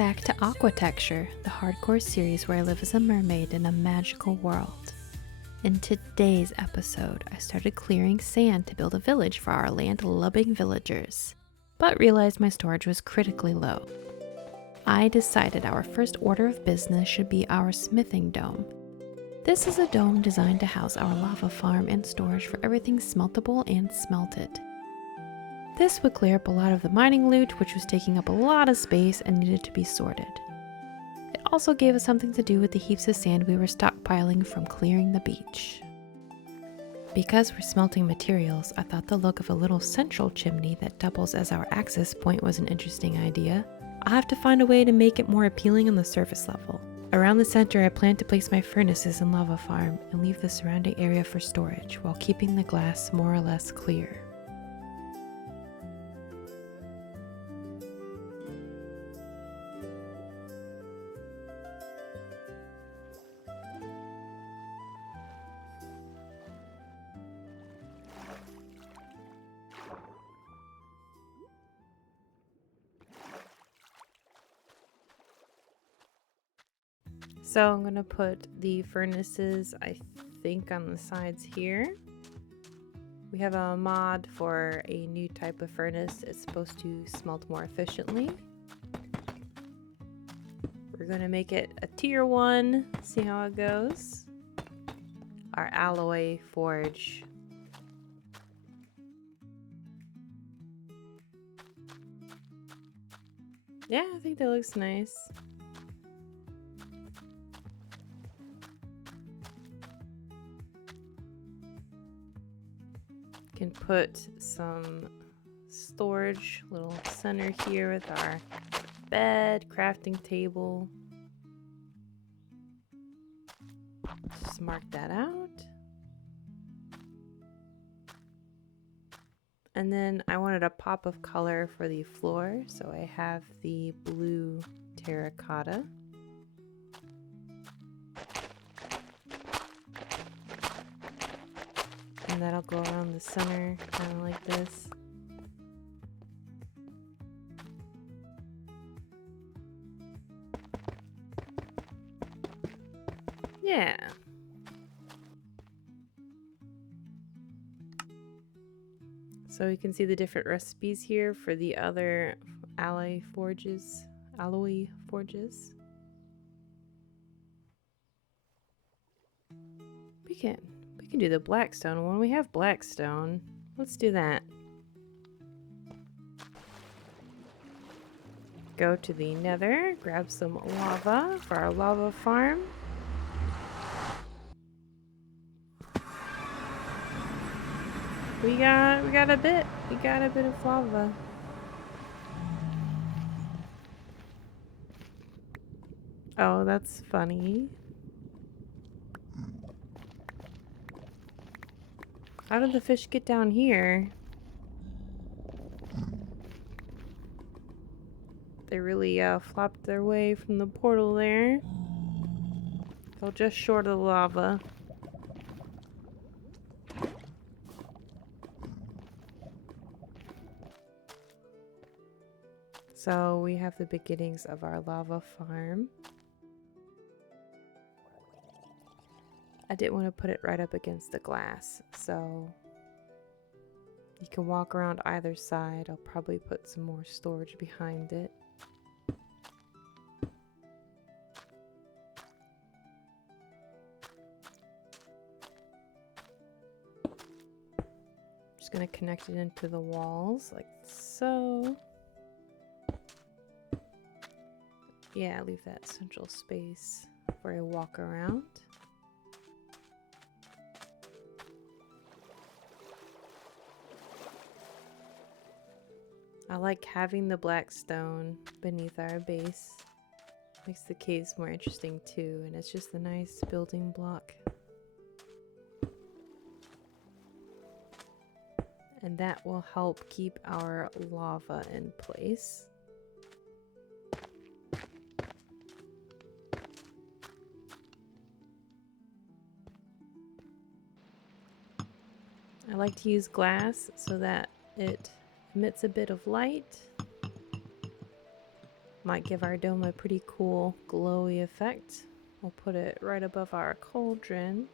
back to AquaTecture, the hardcore series where I live as a mermaid in a magical world. In today's episode, I started clearing sand to build a village for our land-lubbing villagers, but realized my storage was critically low. I decided our first order of business should be our smithing dome. This is a dome designed to house our lava farm and storage for everything smeltable and smelted. This would clear up a lot of the mining loot, which was taking up a lot of space and needed to be sorted. It also gave us something to do with the heaps of sand we were stockpiling from clearing the beach. Because we're smelting materials, I thought the look of a little central chimney that doubles as our access point was an interesting idea. I'll have to find a way to make it more appealing on the surface level. Around the center, I plan to place my furnaces and lava farm and leave the surrounding area for storage while keeping the glass more or less clear. So I'm going to put the furnaces, I think, on the sides here. We have a mod for a new type of furnace. It's supposed to smelt more efficiently. We're going to make it a tier 1, see how it goes. Our alloy forge. Yeah, I think that looks nice. Can put some storage, little center here with our bed, crafting table. Just mark that out. And then I wanted a pop of color for the floor, so I have the blue terracotta. And that'll go around the center, kind of like this. Yeah. So you can see the different recipes here for the other alloy forges. We can do the blackstone one. We have blackstone. Let's do that. Go to the nether, grab some lava for our lava farm. We got a bit of lava. Oh, that's funny. How did the fish get down here? They really flopped their way from the portal there. Fell just short of the lava. So we have the beginnings of our lava farm. I didn't want to put it right up against the glass, so you can walk around either side. I'll probably put some more storage behind it. Just going to connect it into the walls like so. Yeah, leave that central space where I walk around. I like having the black stone beneath our base. Makes the caves more interesting too, and it's just a nice building block. And that will help keep our lava in place. I like to use glass so that it emits a bit of light. Might give our dome a pretty cool glowy effect. We'll put it right above our cauldron.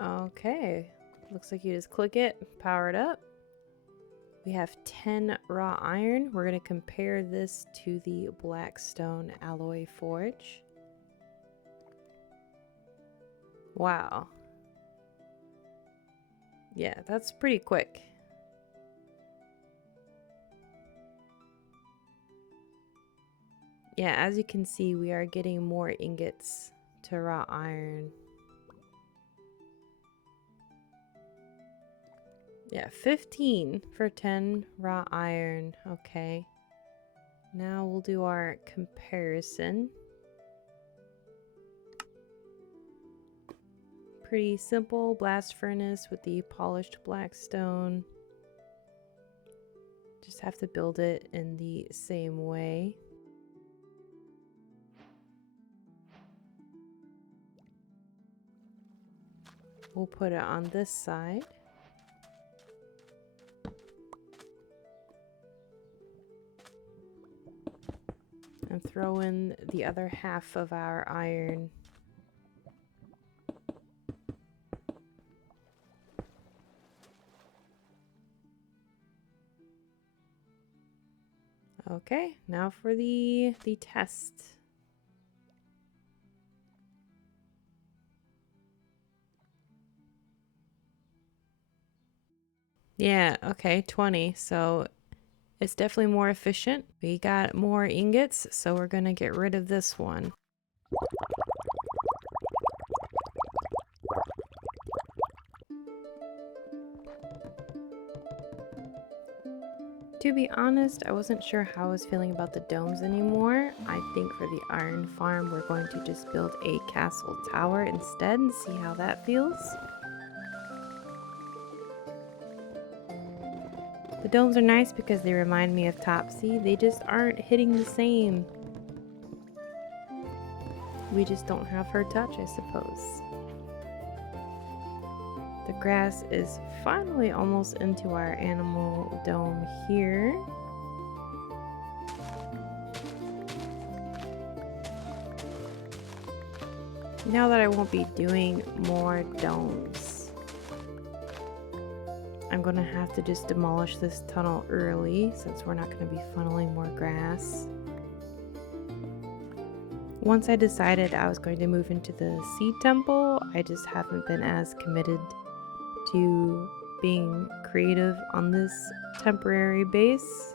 Okay, looks like you just click it, power it up. We have 10 raw iron. We're going to compare this to the Blackstone alloy forge. Wow. Yeah, that's pretty quick. Yeah, as you can see, we are getting more ingots to raw iron. Yeah, 15 for 10 raw iron. Okay. Now we'll do our comparison. Pretty simple blast furnace with the polished black stone. Just have to build it in the same way. We'll put it on this side. And throw in the other half of our iron. Okay, now for the test. Yeah, okay, 20. So it's definitely more efficient. We got more ingots, so we're gonna get rid of this one. To be honest, I wasn't sure how I was feeling about the domes anymore. I think for the iron farm, we're going to just build a castle tower instead and see how that feels. The domes are nice because they remind me of Topsy. They just aren't hitting the same. We just don't have her touch, I suppose. The grass is finally almost into our animal dome here. Now that I won't be doing more domes, I'm gonna have to just demolish this tunnel early since we're not gonna be funneling more grass. Once I decided I was going to move into the seed temple, I just haven't been as committed to being creative on this temporary base.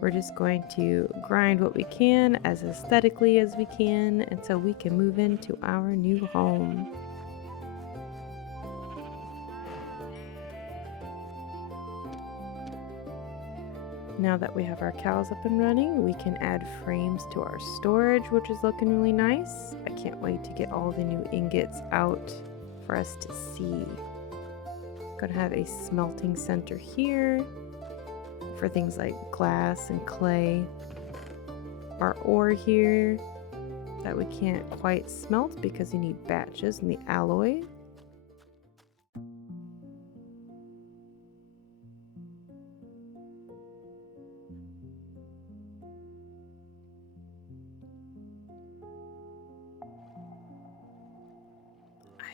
We're just going to grind what we can as aesthetically as we can until we can move into our new home. Now that we have our cows up and running, we can add frames to our storage, which is looking really nice. I can't wait to get all the new ingots out for us to see. Gonna have a smelting center here for things like glass and clay. Our ore here that we can't quite smelt because you need batches in the alloy.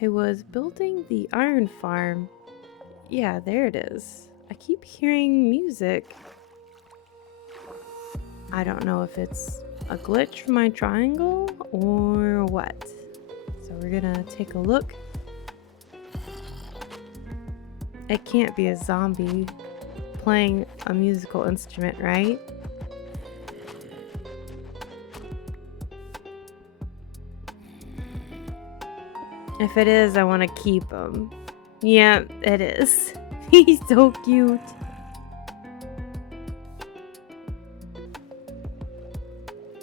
I was building the iron farm. Yeah, there it is. I keep hearing music. I don't know if it's a glitch from my triangle or what. So we're gonna take a look. It can't be a zombie playing a musical instrument, right? If it is, I want to keep him. Yeah, it is. He's so cute.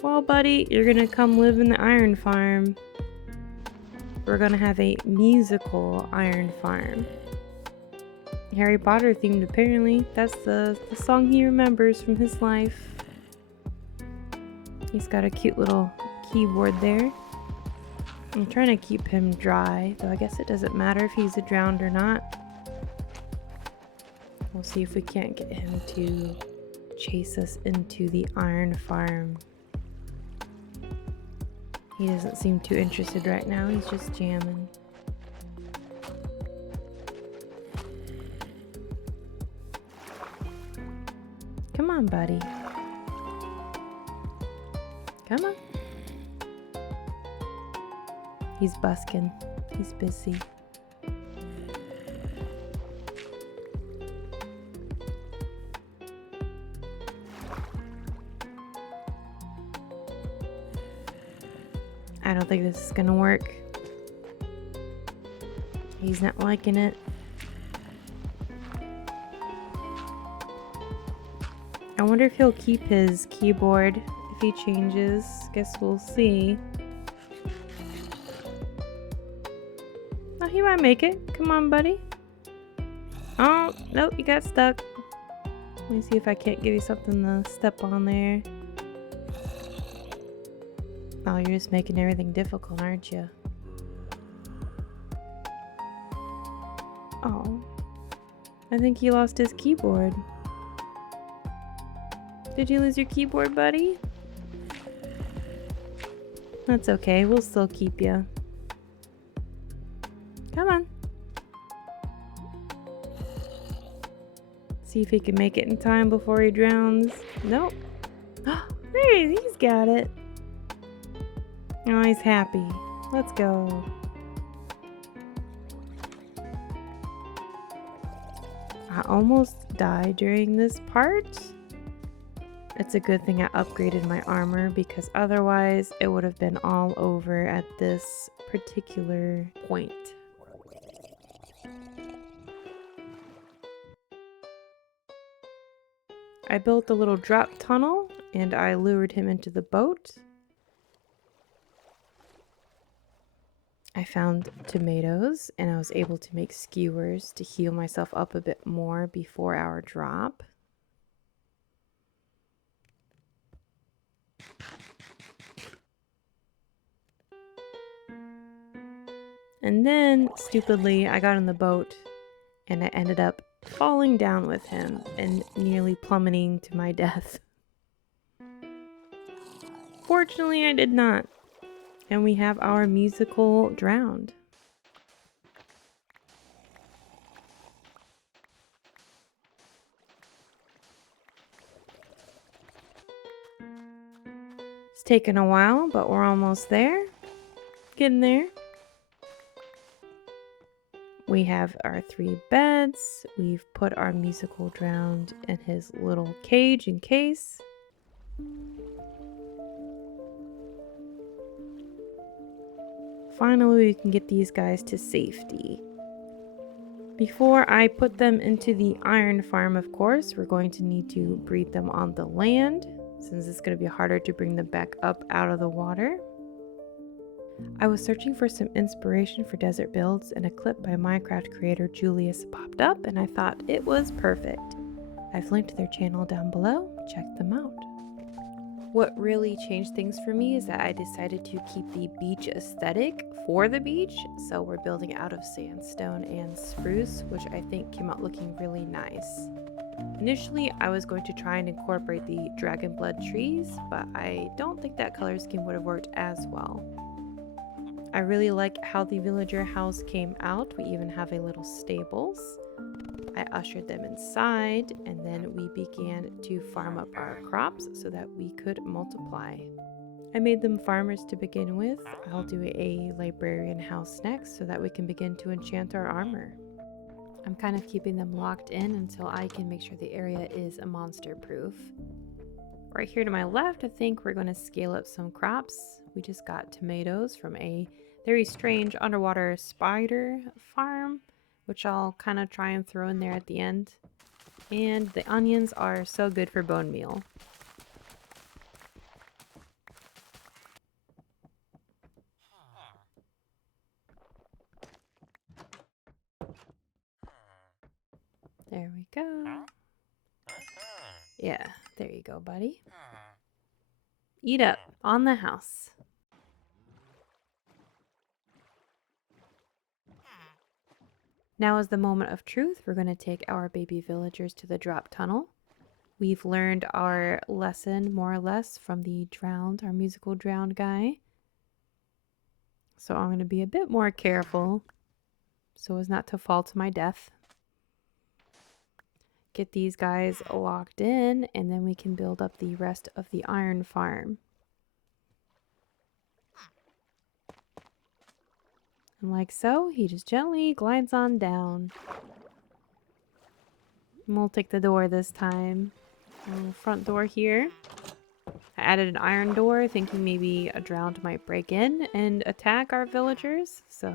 Well, buddy, you're gonna come live in the iron farm. We're gonna have a musical iron farm. Harry Potter themed, apparently. That's the song he remembers from his life. He's got a cute little keyboard there. I'm trying to keep him dry, though I guess it doesn't matter if he's drowned or not. We'll see if we can't get him to chase us into the iron farm. He doesn't seem too interested right now. He's just jamming. Come on, buddy. Come on. He's busking. He's busy. I don't think this is gonna work. He's not liking it. I wonder if he'll keep his keyboard if he changes. Guess we'll see. Oh, he might make it. Come on, buddy. Oh, nope, you got stuck. Let me see if I can't give you something to step on there. Oh, you're just making everything difficult, aren't you? Oh, I think he lost his keyboard. Did you lose your keyboard, buddy? That's okay, we'll still keep you. Come on. See if he can make it in time before he drowns. Nope. There he is, he's got it. Oh, he's happy. Let's go. I almost died during this part. It's a good thing I upgraded my armor because otherwise it would have been all over at this particular point. I built a little drop tunnel and I lured him into the boat. I found tomatoes and I was able to make skewers to heal myself up a bit more before our drop. And then, stupidly, I got in the boat and I ended up falling down with him and nearly plummeting to my death. Fortunately, I did not. And we have our musical drowned. It's taken a while, but we're almost there. Getting there. We have our 3 beds. We've put our musical drowned in his little cage in case. Finally, we can get these guys to safety. Before I put them into the iron farm, of course, we're going to need to breed them on the land, since it's going to be harder to bring them back up out of the water. I was searching for some inspiration for desert builds, and a clip by Minecraft creator Julius popped up, and I thought it was perfect. I've linked their channel down below. Check them out. What really changed things for me is that I decided to keep the beach aesthetic for the beach. So we're building out of sandstone and spruce, which I think came out looking really nice. Initially, I was going to try and incorporate the dragon blood trees, but I don't think that color scheme would have worked as well. I really like how the villager house came out. We even have a little stables. I ushered them inside, and then we began to farm up our crops so that we could multiply. I made them farmers to begin with. I'll do a librarian house next so that we can begin to enchant our armor. I'm kind of keeping them locked in until I can make sure the area is a monster proof. Right here to my left, I think we're going to scale up some crops. We just got tomatoes from a very strange underwater spider farm, which I'll kind of try and throw in there at the end. And the onions are so good for bone meal. There we go. Yeah, there you go, buddy. Eat up on the house. Now is the moment of truth. We're going to take our baby villagers to the drop tunnel. We've learned our lesson, more or less, from the drowned, our musical drowned guy. So I'm going to be a bit more careful so as not to fall to my death. Get these guys locked in, and then we can build up the rest of the iron farm. And like so, he just gently glides on down. And we'll take the door this time. Front door here. I added an iron door, thinking maybe a drowned might break in and attack our villagers, so...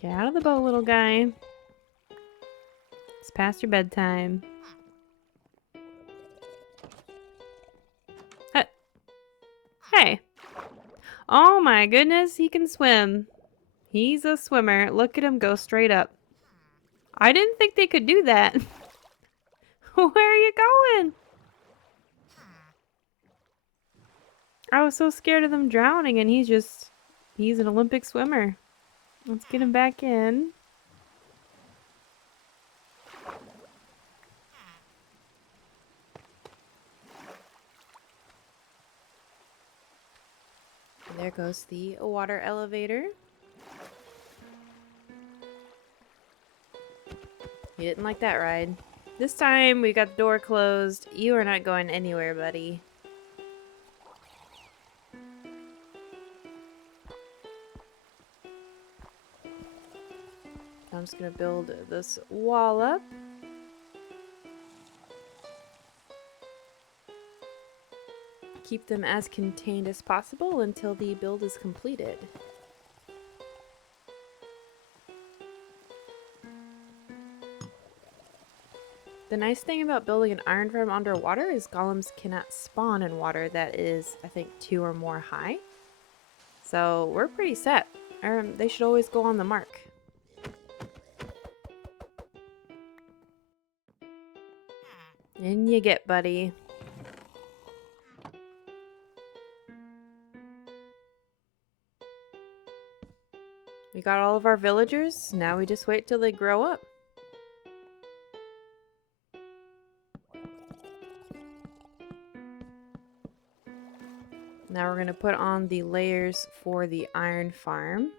Get out of the boat, little guy. It's past your bedtime. Hey. Oh my goodness, he can swim. He's a swimmer. Look at him go straight up. I didn't think they could do that. Where are you going? I was so scared of them drowning, and he's an Olympic swimmer. Let's get him back in. And there goes the water elevator. You didn't like that ride. This time we got the door closed. You are not going anywhere, buddy. I'm just gonna build this wall up. Keep them as contained as possible until the build is completed. The nice thing about building an iron farm underwater is golems cannot spawn in water that is, I think, 2 or more high. So we're pretty set. They should always go on the mark. In you get, buddy. We got all of our villagers. Now we just wait till they grow up. Now we're going to put on the layers for the iron farm,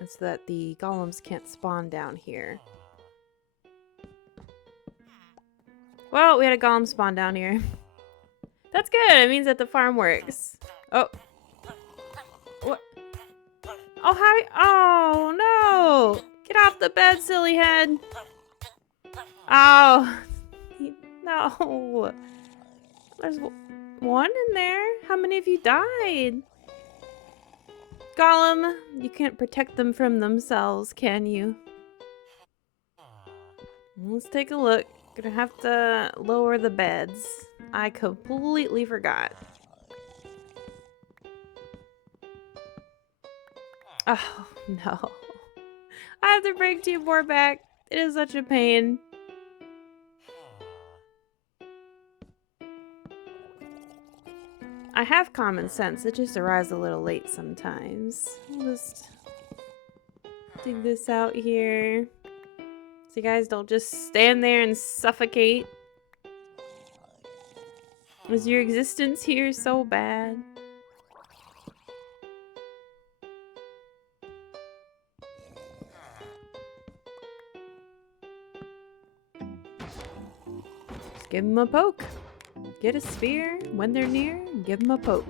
and so that the golems can't spawn down here. Well, we had a golem spawn down here. That's good. It means that the farm works. Oh. What? Oh, hi. Oh, no. Get off the bed, silly head. Oh. No. There's one in there. How many of you died? Golem, you can't protect them from themselves, can you? Let's take a look. Gonna have to lower the beds. I completely forgot. Oh, no. I have to bring 2 more back. It is such a pain. I have common sense. It just arrives a little late sometimes. I'll just dig this out here. So you guys don't just stand there and suffocate. Was your existence here so bad? Just give them a poke. Get a spear when they're near and give them a poke.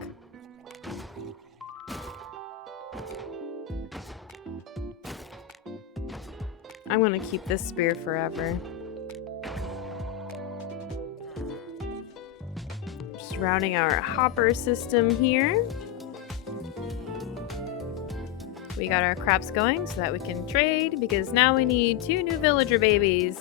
I'm gonna keep this spear forever. Just routing our hopper system here. We got our crops going so that we can trade, because now we need 2 new villager babies.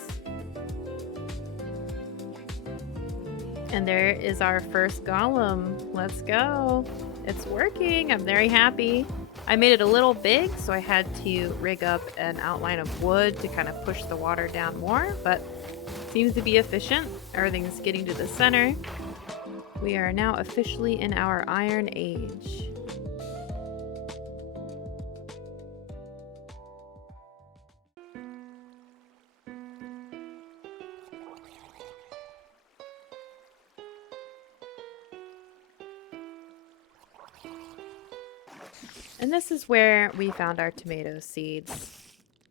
And there is our first golem. Let's go. It's working. I'm very happy. I made it a little big, so I had to rig up an outline of wood to kind of push the water down more, but seems to be efficient. Everything's getting to the center. We are now officially in our Iron Age. And this is where we found our tomato seeds.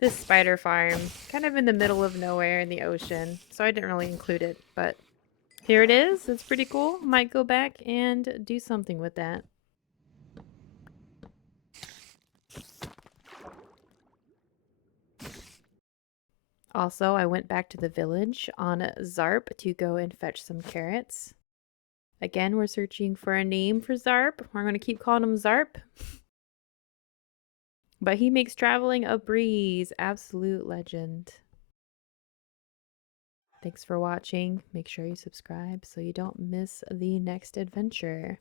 This spider farm, kind of in the middle of nowhere in the ocean, so I didn't really include it, but here it is. It's pretty cool. Might go back and do something with that. Also, I went back to the village on Zarp to go and fetch some carrots. Again, we're searching for a name for Zarp. We're going to keep calling him Zarp. But he makes traveling a breeze. Absolute legend. Thanks for watching. Make sure you subscribe so you don't miss the next adventure.